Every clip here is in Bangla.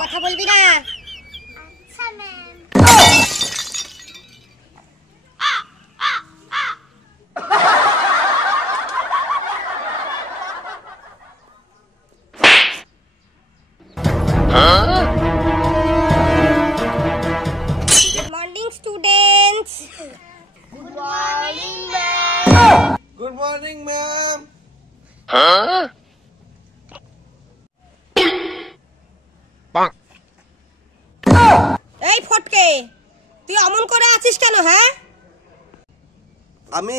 কথা বলবি না। Good morning, students. Good morning, ma'am. Good morning, ma'am. এই ফটকে, তুই অমন করে আছিস কেন? হ্যাঁ, আমি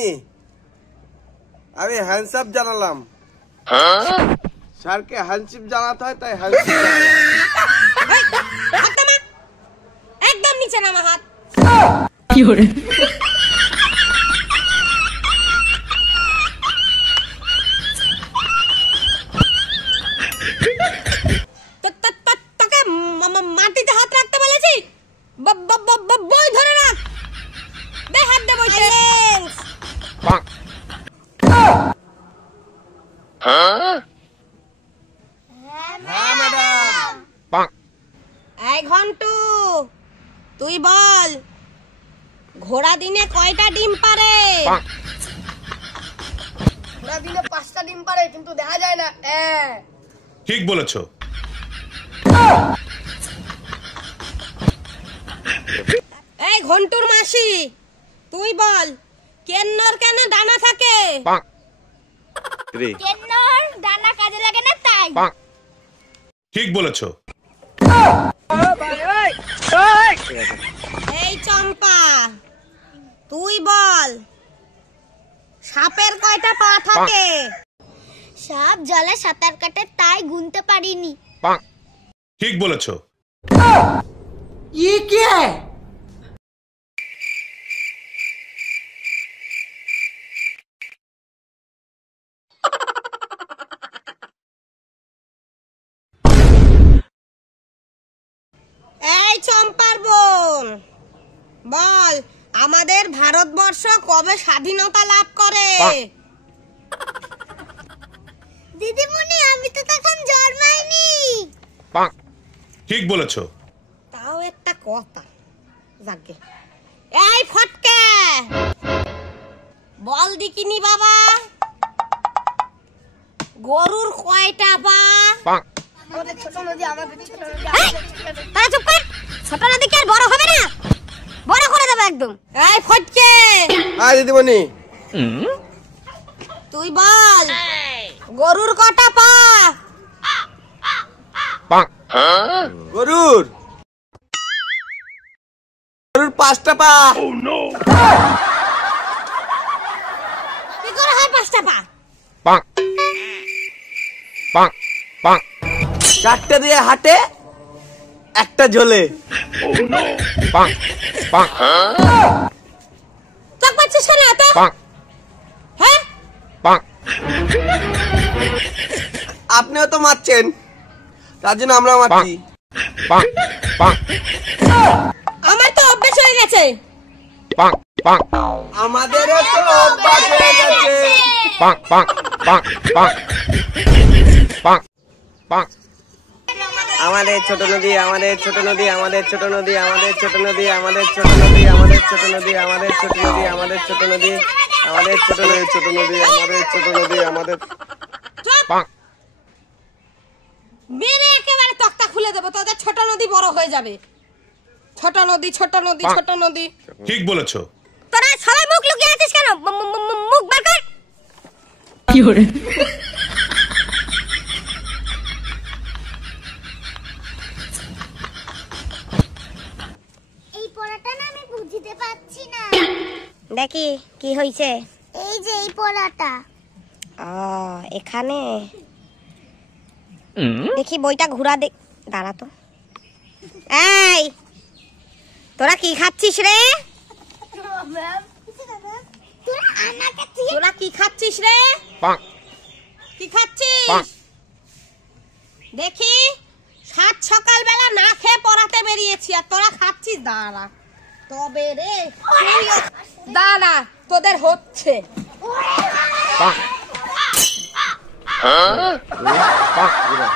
হ্যান্ডসাপ জানালাম। স্যারকে হ্যান্ডশিপ জানাতে হয়, তাই হ্যান্ডশিপ জানালাম। একদম নিচে নামা হাত। কি হরে তোকে মাটিতে হাত রাখতে বলেছি? বই ধরে রাখ। দে হাত দে বইতে। হ্যাঁ ম্যাডাম। এই ঘন্টু, তুই বল, ঘোড়া দিনে কয়টা ডিম পারে? ঘোড়া দিনে 5টা ডিম পারে, কিন্তু দেখা যায় না। ঠিক বলেছো। এই ঘন্টুর মাসি, তুই বল, কেন্নর কেন ডানা থাকে? কেন্নর ডানা কাজে লাগে না, তাই। ঠিক বলেছো। এই চম্পা, তুই বল, সাপের কয়টা পা থাকে? সাপ জলে সাঁতার কাটে, তাই গুনতে পারিনি। ঠিক বলেছো। এই চম্পার বোন, বল, আমাদের ভারতবর্ষ কবে স্বাধীনতা লাভ করে? দিদিমণি, আমি তো তখন জন্মাইনি। ঠিক বলেছো। তাও একটা কথা। যাকে এই ফটকে, বল দিকিনি বাবা, গরুর কয়টা পা? আমাদের ছোট নদী, তারা চুপ কর। ছোট নদী কি আর বড় হবে না? বড় করে দেবে একদম। এই ফটকে, হ্যাঁ দিদিমণি। তুই বল, গরুর কটা পা? গরুর 5টা পা। কি করে হয় 5টা পা? 4টে দিয়ে হাঁটে, একটা ঝোলে। চোখ পাচ্ছিস না তো? হ্যাঁ, আপনিও তো মারছেন, তার জন্য আমরা মারছি। আমার তো অভ্যেস হয়ে গেছে। আমাদেরও তো অভ্যাস হয়ে গেছে। আমাদের ছোট নদী, আমাদের ছোট নদী, আমাদের ছোট নদী, আমাদের ছোট নদী, আমাদের ছোট নদী, আমাদের ছোট নদী, আমাদের ছোট নদী, আমাদের ছোট নদী, আমাদের ছোট নদী, ছোট নদী, আমাদের ছোট নদী, আমাদের। মেরে একেবারে তক্তা খুলে দেবো, তোদের ছোট নদী বড় হয়ে যাবে। ছোট নদী, ছোট নদী, ছোট নদী। ঠিক বলেছো। তোরা সবাই মুখ লুকিয়ে আছিস কেন? মুখ বার কর। কি হরে এই পড়াটা না আমি বুঝতে পারছি না। দেখি কি হইছে। এই যে এই পড়াটা। এখানে দেখি বইটা ঘুরা দে। দাঁড়া তো। এই, তোরা কি খাচ্ছিস রে? তোরা কি খাচ্ছিস রে? কি খাচ্ছিস দেখি? সাত সকালবেলা না খেয়ে পড়াতে বেরিয়েছি, আর তোরা খাচ্ছিস। দাঁড়া তবে রে, দাঁড়া, তোদের হচ্ছে। জিরো